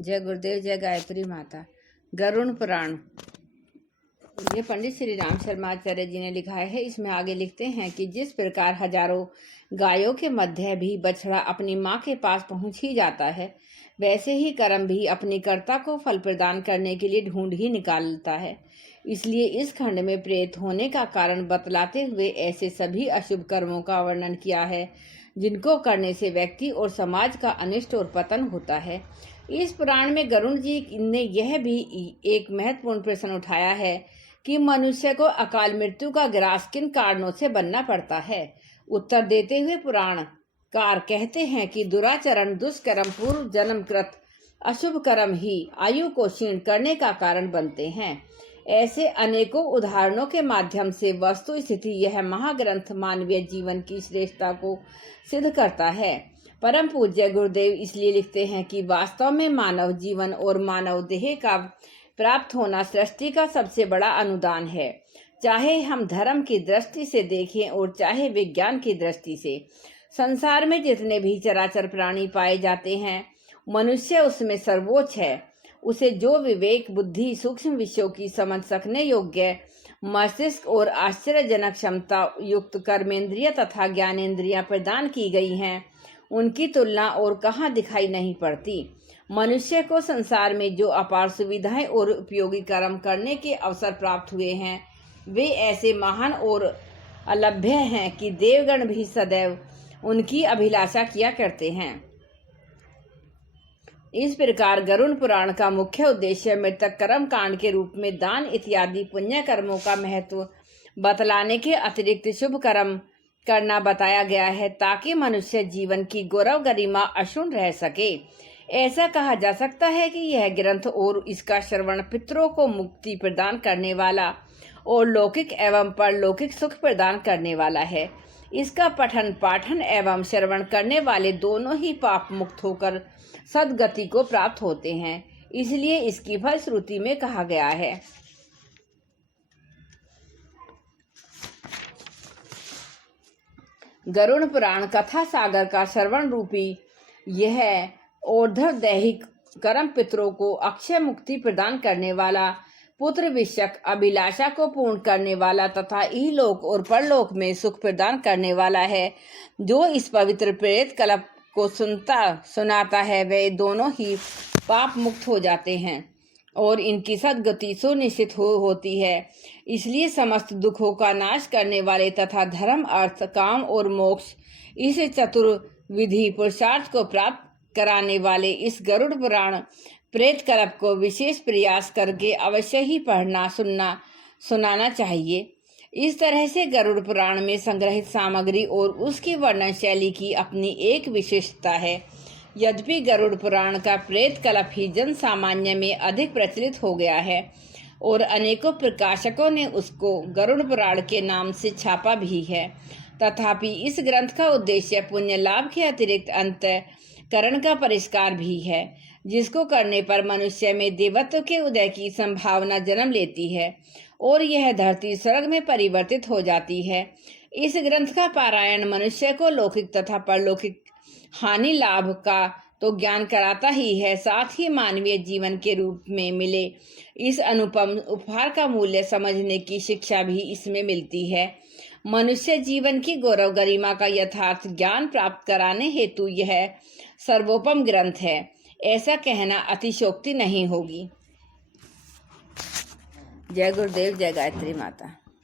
जय गुरुदेव, जय गायत्री माता। गरुड़ पुराण, ये पंडित श्री राम शर्माचार्य जी ने लिखा है। इसमें आगे लिखते हैं कि जिस प्रकार हजारों गायों के मध्य भी बछड़ा अपनी माँ के पास पहुंच ही जाता है, वैसे ही कर्म भी अपनी कर्ता को फल प्रदान करने के लिए ढूंढ ही निकालता है। इसलिए इस खंड में प्रेत होने का कारण बतलाते हुए ऐसे सभी अशुभ कर्मों का वर्णन किया है जिनको करने से व्यक्ति और समाज का अनिष्ट और पतन होता है। इस पुराण में गरुड़ जी ने यह भी एक महत्वपूर्ण प्रश्न उठाया है कि मनुष्य को अकाल मृत्यु का ग्रास किन कारणों से बनना पड़ता है। उत्तर देते हुए पुराणकार कहते हैं कि दुराचरण, दुष्कर्म, पूर्व जन्मकृत अशुभ कर्म ही आयु को क्षीण करने का कारण बनते हैं। ऐसे अनेकों उदाहरणों के माध्यम से वस्तु स्थिति यह महाग्रंथ मानवीय जीवन की श्रेष्ठता को सिद्ध करता है। परम पूज्य गुरुदेव इसलिए लिखते हैं कि वास्तव में मानव जीवन और मानव देह का प्राप्त होना सृष्टि का सबसे बड़ा अनुदान है। चाहे हम धर्म की दृष्टि से देखें और चाहे विज्ञान की दृष्टि से, संसार में जितने भी चराचर प्राणी पाए जाते हैं, मनुष्य उसमें सर्वोच्च है। उसे जो विवेक, बुद्धि, सूक्ष्म विषयों की समझ सकने योग्य मस्तिष्क और आश्चर्यजनक क्षमता युक्त कर्मेंद्रिय तथा ज्ञानेंद्रियां प्रदान की गई हैं, उनकी तुलना और कहाँ दिखाई नहीं पड़ती। मनुष्य को संसार में जो अपार सुविधाएं और उपयोगी कर्म करने के अवसर प्राप्त हुए हैं, वे ऐसे महान और अलभ्य हैं कि देवगण भी सदैव उनकी अभिलाषा किया करते हैं। इस प्रकार गरुड़ पुराण का मुख्य उद्देश्य मृतक कर्म कांड के रूप में दान इत्यादि पुण्य कर्मों का महत्व बतलाने के अतिरिक्त शुभ कर्म करना बताया गया है, ताकि मनुष्य जीवन की गौरव गरिमा अक्षुण्ण रह सके। ऐसा कहा जा सकता है कि यह ग्रंथ और इसका श्रवण पितरों को मुक्ति प्रदान करने वाला और लौकिक एवं परलौकिक सुख प्रदान करने वाला है। इसका पठन पाठन एवं श्रवण करने वाले दोनों ही पाप मुक्त होकर सद्गति को प्राप्त होते हैं। इसलिए इसकी फलश्रुति में कहा गया है, गरुड़ पुराण कथा सागर का श्रवण रूपी यह ऊर्ध्व दैहिक कर्म पितरों को अक्षय मुक्ति प्रदान करने वाला, पुत्र विषयक अभिलाषा को पूर्ण करने वाला तथा इहलोक और परलोक में सुख प्रदान करने वाला है। जो इस पवित्र प्रेत कल्प को सुनाता है, वे दोनों ही पाप मुक्त हो जाते हैं और इनकी सद्गति सुनिश्चित होती है। इसलिए समस्त दुखों का नाश करने वाले तथा धर्म, अर्थ, काम और मोक्ष इस चतुर्विधि पुरुषार्थ को प्राप्त कराने वाले इस गरुड़ पुराण प्रेत कल्प को विशेष प्रयास करके अवश्य ही पढ़ना, सुनाना चाहिए। इस तरह से गरुड़ पुराण में संग्रहित सामग्री और उसकी वर्णन शैली की अपनी एक विशेषता है। यद्यपि गरुड़ पुराण का प्रेत कल्प ही जन सामान्य में अधिक प्रचलित हो गया है और अनेकों प्रकाशकों ने उसको गरुड़ पुराण के नाम से छापा भी है, तथापि इस ग्रंथ का उद्देश्य पुण्य लाभ के अतिरिक्त अंतःकरण का परिष्कार भी है, जिसको करने पर मनुष्य में देवत्व के उदय की संभावना जन्म लेती है और यह धरती स्वर्ग में परिवर्तित हो जाती है। इस ग्रंथ का पारायण मनुष्य को लौकिक तथा परलौकिक हानि लाभ का तो ज्ञान कराता ही है, साथ ही मानवीय जीवन के रूप में मिले इस अनुपम उपहार का मूल्य समझने की शिक्षा भी इसमें मिलती है। मनुष्य जीवन की गौरव गरिमा का यथार्थ ज्ञान प्राप्त कराने हेतु यह सर्वोपम ग्रंथ है, ऐसा कहना अतिशयोक्ति नहीं होगी। जय गुरुदेव, जय गायत्री माता।